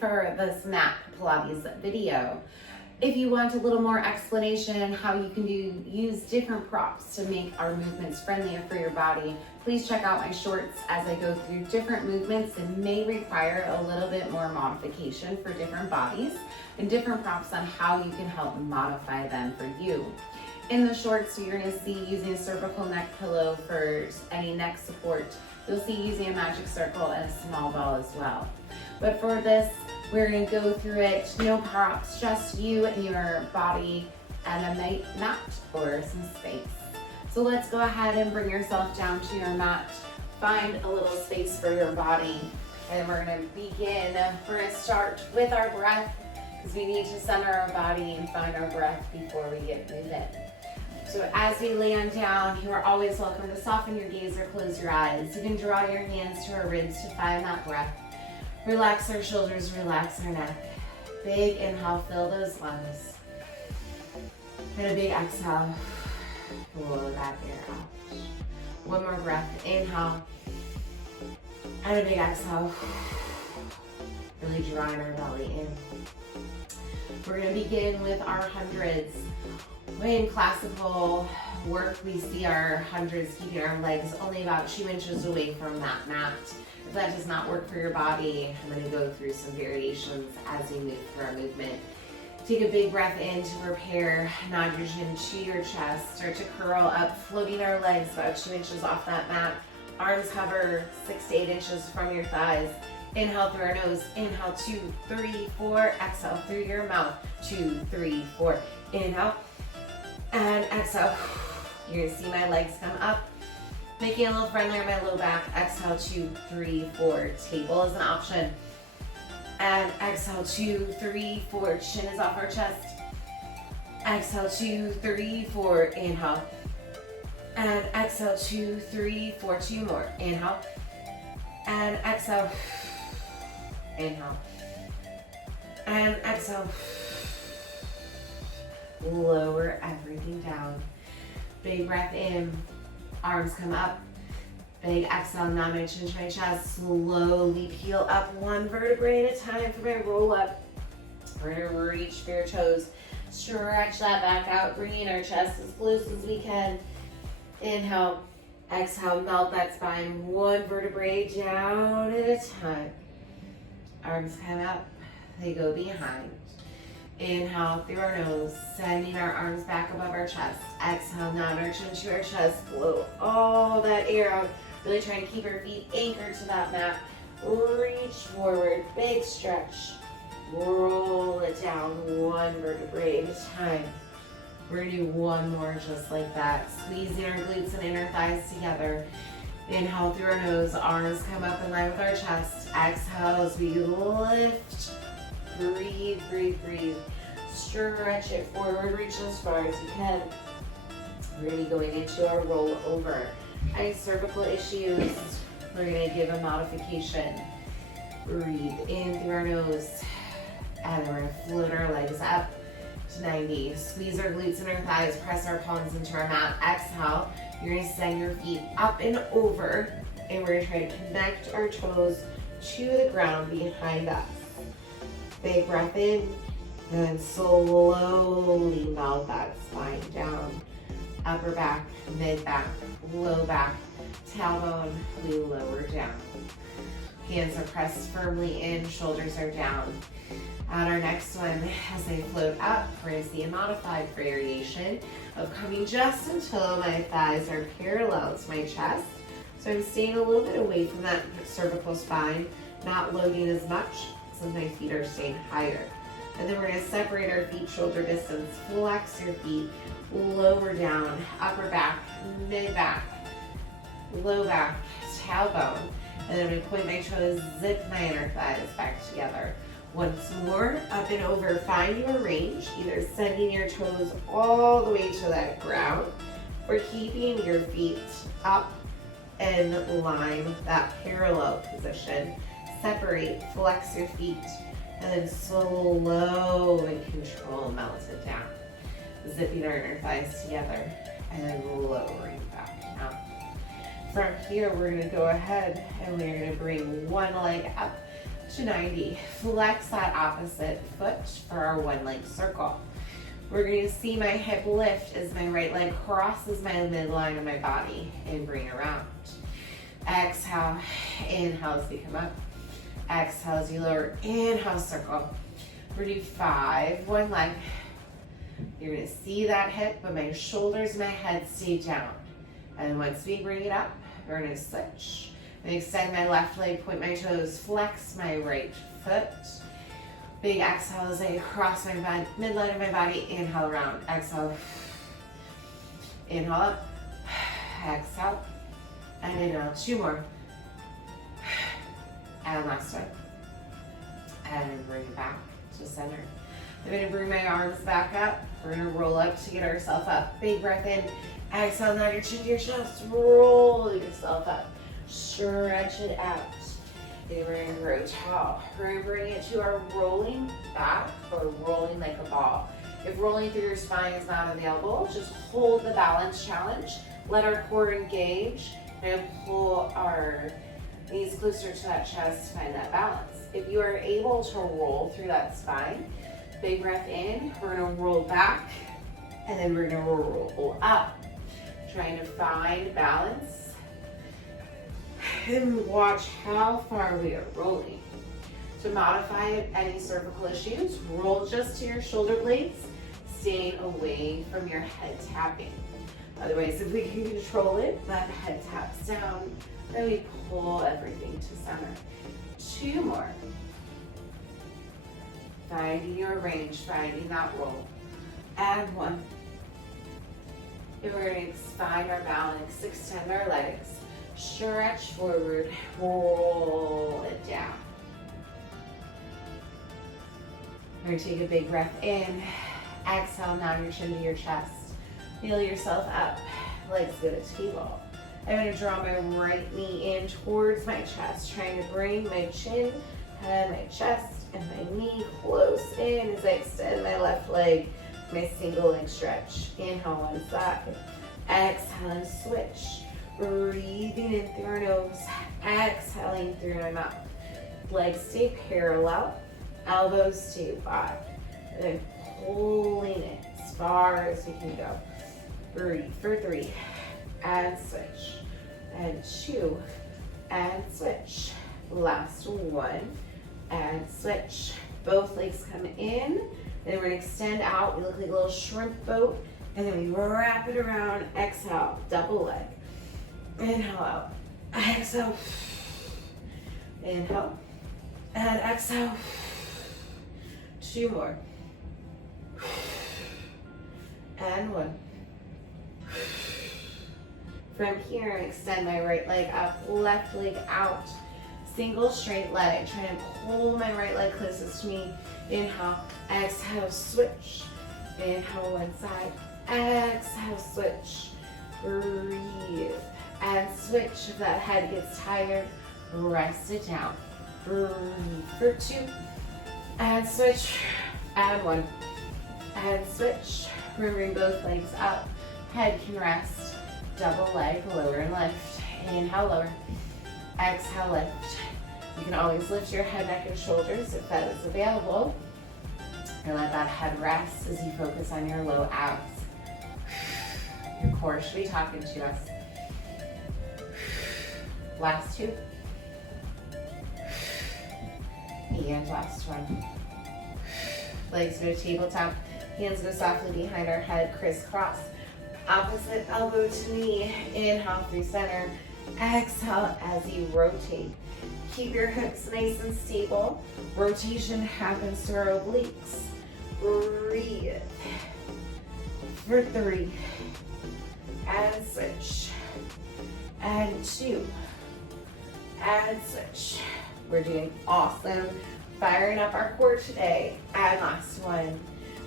for this mat Pilates video. If you want a little more explanation how you can use different props to make our movements friendlier for your body, please check out my shorts as I go through different movements that may require a little bit more modification for different bodies and different props on how you can help modify them for you. In the shorts, you're going to see using a cervical neck pillow for any neck support. You'll see using a magic circle and a small ball as well. But for this, we're going to go through it, no props, just you and your body and a mat or some space. So let's go ahead and bring yourself down to your mat. Find a little space for your body. And we're going to begin. We're going to start with our breath because we need to center our body and find our breath before we get moving. So as we land down, you are always welcome to soften your gaze or close your eyes. You can draw your hands to our ribs to find that breath. Relax our shoulders, relax our neck. Big inhale, fill those lungs. And a big exhale. Blow that air out. One more breath, inhale. And a big exhale. Really drawing our belly in. We're going to begin with our hundreds. In classical work, we see our hundreds keeping our legs only about 2 inches away from that mat. If that does not work for your body, I'm going to go through some variations as we move through our movement. Take a big breath in to prepare nitrogen to your chest. Start to curl up, floating our legs about 2 inches off that mat. Arms hover 6 to 8 inches from your thighs. Inhale through our nose. Inhale, 2, 3, 4. Exhale through your mouth. 2, 3, 4. Inhale. And exhale. You're going to see my legs come up, making it a little friendlier my low back. Exhale, 2, 3, 4. Table is an option. And exhale, 2, 3, 4. Chin is off our chest. Exhale, 2, 3, 4. Inhale. And exhale, 2, 3, 4. 2 more. Inhale. And exhale. Inhale. And exhale. Lower everything down. Big breath in. Arms come up. Big exhale, now my chin to my chest. Slowly peel up one vertebrae at a time for my roll up. We're going to reach for your toes. Stretch that back out, bringing our chest as close as we can. Inhale. Exhale, melt that spine one vertebrae down at a time. Arms come up. They go behind. Inhale through our nose, sending our arms back above our chest. Exhale, now our chin to our chest. Blow all that air out. Really trying to keep our feet anchored to that mat. Reach forward, big stretch. Roll it down one vertebrae at a time. We're gonna do one more just like that. Squeezing our glutes and inner thighs together. Inhale through our nose, arms come up in line with our chest. Exhale as we lift. Breathe, breathe, breathe. Stretch it forward, reach as far as you can. We're going to be going into our roll over. Any cervical issues, we're going to give a modification. Breathe in through our nose. And we're going to float our legs up to 90. Squeeze our glutes and our thighs, press our palms into our mat. Exhale, you're going to send your feet up and over. And we're going to try to connect our toes to the ground behind us. Big breath in, and then slowly melt that spine down. Upper back, mid back, low back, tailbone, we lower down. Hands are pressed firmly in, shoulders are down. On our next one, as I float up, we're going to see a modified variation of coming just until my thighs are parallel to my chest. So I'm staying a little bit away from that cervical spine, not loading as much. My feet are staying higher. And then we're going to separate our feet shoulder distance. Flex your feet, lower down, upper back, mid back, low back, tailbone. And then I'm going to point my toes, zip my inner thighs back together. Once more, up and over, find your range, either sending your toes all the way to that ground or keeping your feet up and line that parallel position. Separate, flex your feet, and then slow and control melt it down. Zipping our inner thighs together and then lowering back down. From here, we're going to go ahead and we're going to bring one leg up to 90. Flex that opposite foot for our one leg circle. We're going to see my hip lift as my right leg crosses my midline of my body and bring it around. Exhale, inhale as we come up. Exhale as you lower, inhale, circle. We're going to do 5, one leg. You're going to see that hip, but my shoulders and my head stay down. And once we bring it up, we're going to switch. And extend my left leg, point my toes, flex my right foot. Big exhale as I cross my midline of my body. Inhale around. Exhale. Inhale up. Exhale. And inhale. 2 more. And last one. And bring it back to center. I'm going to bring my arms back up. We're going to roll up to get ourselves up. Big breath in. Exhale. Now your chin to your chest. Roll yourself up. Stretch it out. Then we're going to grow tall. We're going to bring it to our rolling back or rolling like a ball. If rolling through your spine is not available, just hold the balance challenge. Let our core engage and pull our knees closer to that chest to find that balance. If you are able to roll through that spine, big breath in, we're going to roll back and then we're going to roll up. Trying to find balance. And watch how far we are rolling. To modify any cervical issues, roll just to your shoulder blades, staying away from your head tapping. Otherwise, if we can control it, that head taps down, then we pull everything to center. 2 more. Finding your range, finding that roll. Add 1. And we're going to find our balance, extend our legs. Stretch forward, roll it down. We're going to take a big breath in. Exhale, now your chin to your chest. Feel yourself up. Legs go to table. I'm going to draw my right knee in towards my chest, trying to bring my chin and my chest and my knee close in as I extend my left leg, my single leg stretch. Inhale one side. Exhale and switch. Breathing in through our nose, exhaling through my mouth. Legs stay parallel, elbows stay wide. And then pulling it as far as we can go. Breathe for 3, and switch. And 2, and switch. Last 1, and switch. Both legs come in, then we're gonna extend out. We look like a little shrimp boat, and then we wrap it around. Exhale, double leg. Inhale out, exhale, inhale, and exhale. 2 more, and 1. From here, extend my right leg up, left leg out, single straight leg, trying to pull my right leg closest to me. Inhale, exhale, switch. Inhale, one side, exhale, switch. Breathe. And switch. If that head gets tired, rest it down. Breathe for 2. And switch. And 1. And switch. Bring both legs up. Head can rest. Double leg, lower and lift. Inhale, lower. Exhale, lift. You can always lift your head, neck, and shoulders if that is available. And let that head rest as you focus on your low abs. Your core should be talking to us. Last 2. And last 1. Legs go to tabletop. Hands go softly behind our head, crisscross. Opposite elbow to knee. Inhale through center. Exhale as you rotate. Keep your hips nice and stable. Rotation happens through our obliques. Breathe. For 3. And switch. And 2. And switch. We're doing awesome. Firing up our core today. And last 1. I'm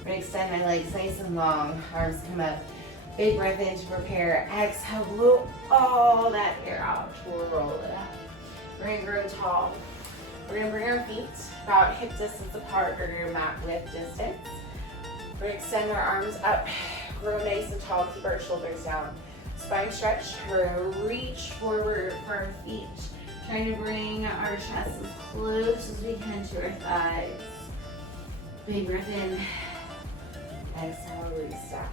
going to extend my legs nice and long. Arms come up. Big breath in to prepare. Exhale, blow all that air out. Roll it up. We're going to grow tall. We're going to bring our feet about hip distance apart or your mat width distance. We're going to extend our arms up. Grow nice and tall. Keep our shoulders down. Spine stretch. We're going to reach forward for our feet. Trying to bring our chest as close as we can to our thighs. Big breath in. Exhale, release down.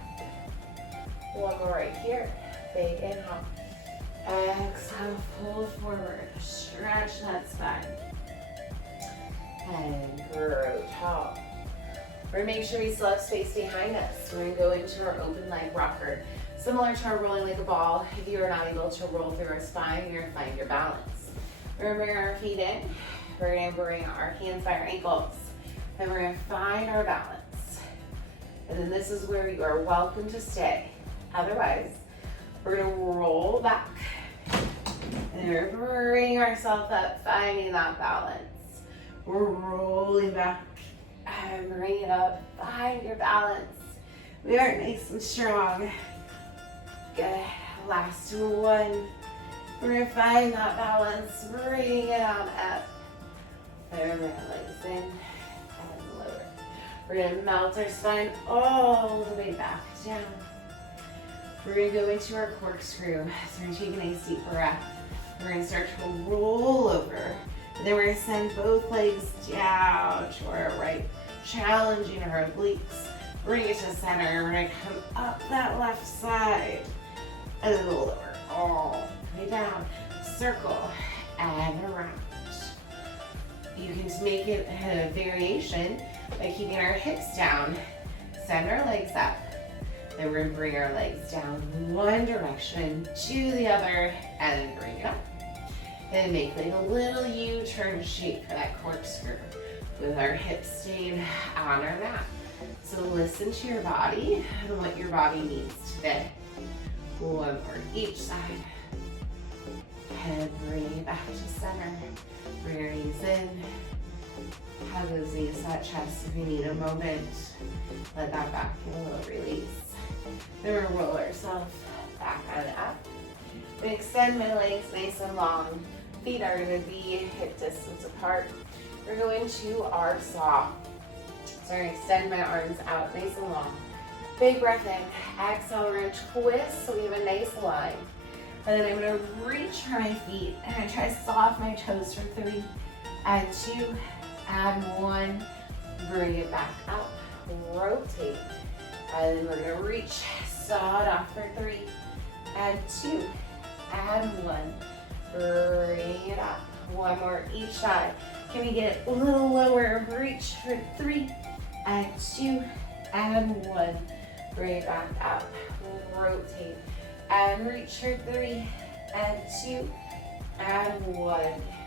One more right here. Big inhale. Exhale, fold forward. Stretch that spine. And grow tall. We're going to make sure we still have space behind us. We're going to go into our open leg rocker. Similar to our rolling like a ball, if you are not able to roll through our spine, you're going to find your balance. We're going to bring our feet in. We're going to bring our hands by our ankles. And we're going to find our balance. And then this is where you are welcome to stay. Otherwise, we're going to roll back. And we're bringing ourselves up, finding that balance. We're rolling back and bring it up. Find your balance. We are nice and strong. Good. Last one. We're going to find that balance. Bring it on up. There we go. Legs in and lower. We're going to melt our spine all the way back down. We're going to go into our corkscrew. So we're going to take a nice deep breath. We're going to start to roll over. And then we're going to send both legs down to our right, challenging our obliques. Bring it to center. We're going to come up that left side and then lower all the way down. Circle and around. You can just make it a variation by keeping our hips down. Send our legs up. Then we're going to bring our legs down one direction to the other and then bring it up. And make like a little U-turn shape for that corkscrew with our hips staying on our mat. So listen to your body and what your body needs today. One more each side. And bring it back to center. Bring your knees in. Have those knees to that chest if you need a moment. Let that back get a little release. Then we'll roll ourselves back on up. We extend my legs nice and long. Feet are going to be hip distance apart. We're going to our saw. So I'm going to extend my arms out nice and long. Big breath in. Exhale, we're going to twist so we have a nice line. And then I'm going to reach for my feet. And I'm going to try to saw off my toes for 3. Add 2. Add 1. Bring it back up. Rotate. And then we're going to reach. Saw it off for 3. Add 2. Add 1. Bring it up. One more each side. Can we get it a little lower? Reach for 3. Add 2. Add 1. Bring it back up. Rotate. And reach for 3. Add 2. Add 1.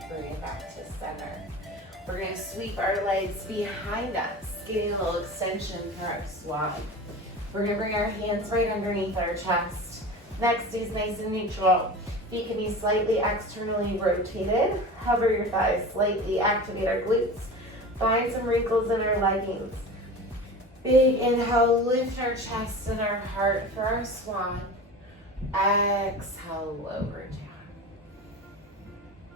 Bring it back to center. We're going to sweep our legs behind us, getting a little extension for our swan. We're going to bring our hands right underneath our chest. Neck stays nice and neutral. Feet can be slightly externally rotated. Hover your thighs slightly, activate our glutes. Find some wrinkles in our leggings. Big inhale, lift our chest and our heart for our swan. Exhale, lower down.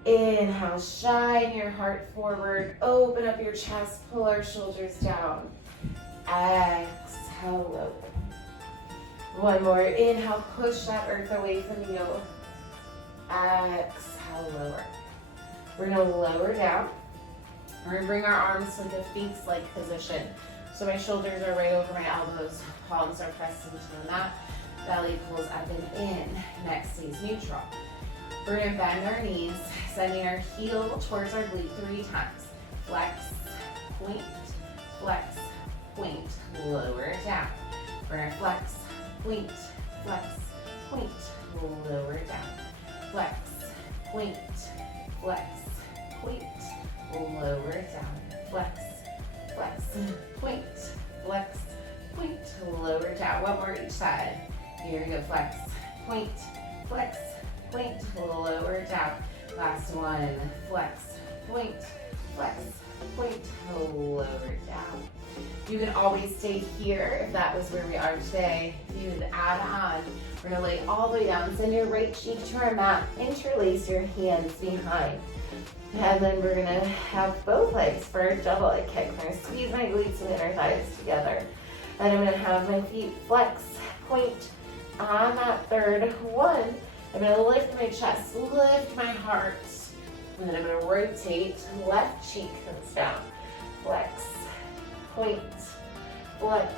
Inhale, shine your heart forward. Open up your chest, pull our shoulders down. Exhale, lower. One more. Inhale, push that earth away from you. Exhale, lower. We're going to lower down. We're going to bring our arms to the Sphinx-like position. So my shoulders are right over my elbows. Palms are pressed into the mat. Belly pulls up and in. Neck stays neutral. We're going to bend our knees, sending our heel towards our glute 3 times. Flex, point, flex, point. Lower down. We're going to flex, point, flex, point. Lower down. Flex, point, flex, point, lower down. Flex, flex, point, flex, point, lower down. One more each side. Here we go. Flex, point, flex, point, lower down. Last one. Flex, point, flex, point, lower down. You can always stay here if that was where we are today. If you would add on, we're going to lay all the way down. Send your right cheek to our mat. Interlace your hands behind. And then we're going to have both legs for a double leg kick. We're going to squeeze my glutes and inner thighs together. And I'm going to have my feet flex, point on that third one. I'm going to lift my chest, lift my heart. And then I'm gonna rotate, left cheek comes down. Flex, point, flex.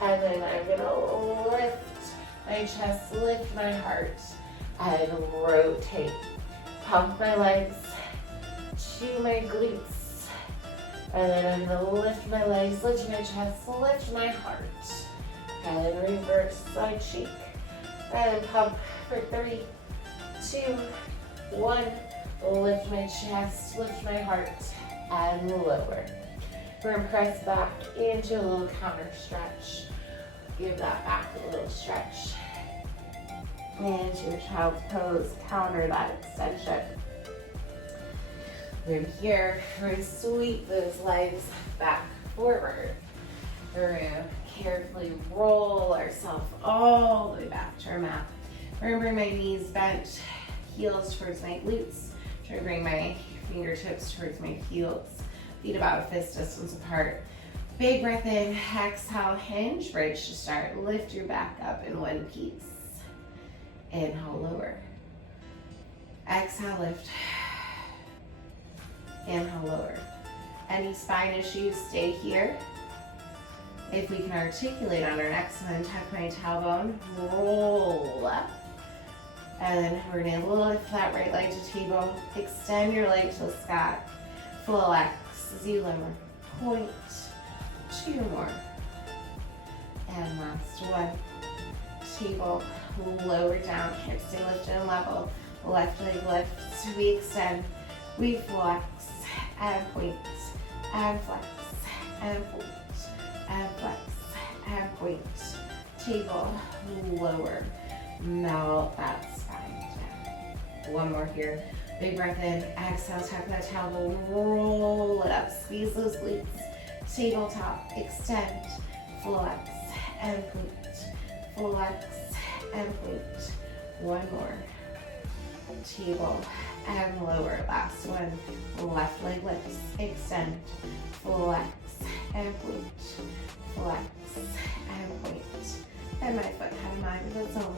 And then I'm gonna lift my chest, lift my heart, and rotate. Pump my legs to my glutes. And then I'm gonna lift my legs, lift my chest, lift my heart. And then reverse side cheek. And then pump for 3, 2, 1. Lift my chest, lift my heart, and lower. We're gonna press back into a little counter stretch. Give that back a little stretch. Into your child's pose, counter that extension. From here, we're gonna sweep those legs back forward. We're gonna carefully roll ourselves all the way back to our mat. We're gonna bring my knees bent, heels towards my glutes. Try to bring my fingertips towards my heels. Feet about a fist distance apart. Big breath in, exhale, hinge, bridge to start. Lift your back up in one piece. Inhale, lower. Exhale, lift. Inhale, lower. Any spine issues, stay here. If we can articulate on our next one, tuck my tailbone, roll up. And then we're gonna lift that right leg to table. Extend your leg to the sky. Flex as you lower. Point. 2 more. And last one. Table. Lower down. Hips stay lifted and level. Left leg lifts. We extend. We flex. And point. And flex. And point. And flex. And point. Table. Lower. Melt that spine down. One more here. Big breath in. Exhale, tuck that tailbone. Roll it up. Squeeze those glutes. Tabletop. Extend. Flex. And point. Flex. And point. One more. Table. And lower. Last one. Left leg lifts. Extend. Flex. And point. Flex. And point. And my foot had a mind of its own.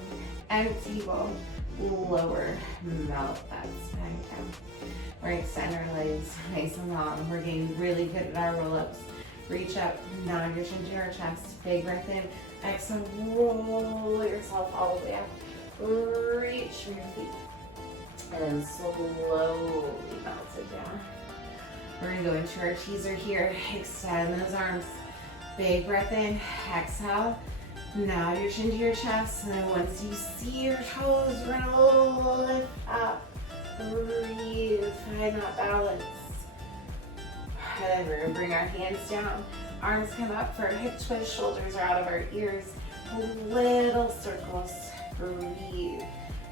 And table, lower, melt that spine down. We're gonna extend our legs nice and long. We're getting really good at our roll-ups. Reach up, nod your chin to your chest. Big breath in. Exhale, roll yourself all the way up. Reach for your feet. And then slowly melt it down. We're gonna go into our teaser here. Extend those arms. Big breath in, exhale. Now your chin to your chest, and then once you see your toes, we're gonna lift up, breathe, find that balance. And then we're gonna bring our hands down, arms come up for a hip twist, shoulders are out of our ears, little circles, breathe.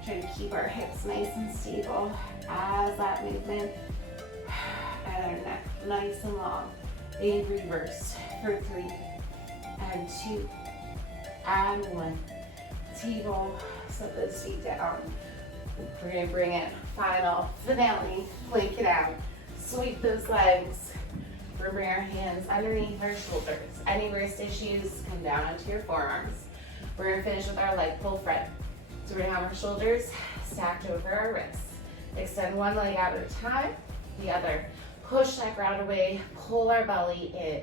Try to keep our hips nice and stable as that movement, and our neck nice and long. In reverse for 3 and 2. And 1. Table, set those feet down. We're gonna bring it, final, finale, plank it out. Sweep those legs. We're gonna bring our hands underneath our shoulders. Any wrist issues, come down onto your forearms. We're gonna finish with our leg pull front. So we're gonna have our shoulders stacked over our wrists. Extend one leg out at a time, the other. Push that ground away, pull our belly in.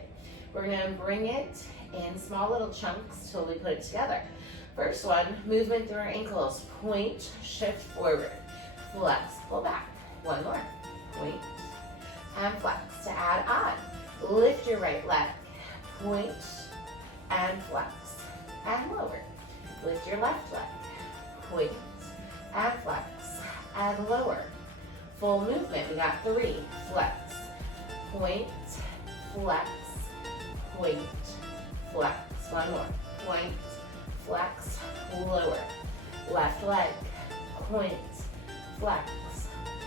We're gonna bring it in small little chunks till we put it together. First one, movement through our ankles. Point, shift forward. Flex, pull back. One more. Point and flex. To add on, lift your right leg. Point and flex. And lower. Lift your left leg. Point and flex. And lower. Full movement, we got 3. Flex. Point, flex, point, flex. One more. Point, flex, lower. Left leg, point, flex,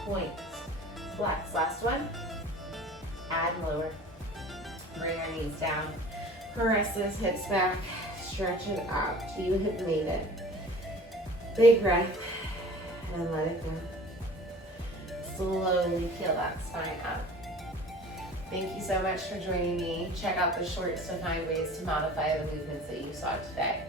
point, flex. Last one. Add lower. Bring our knees down. Press those hips back. Stretch it out. You have made it. Big breath. And let it go. Slowly peel that spine up. Thank you so much for joining me. Check out the shorts to find ways to modify the movements that you saw today.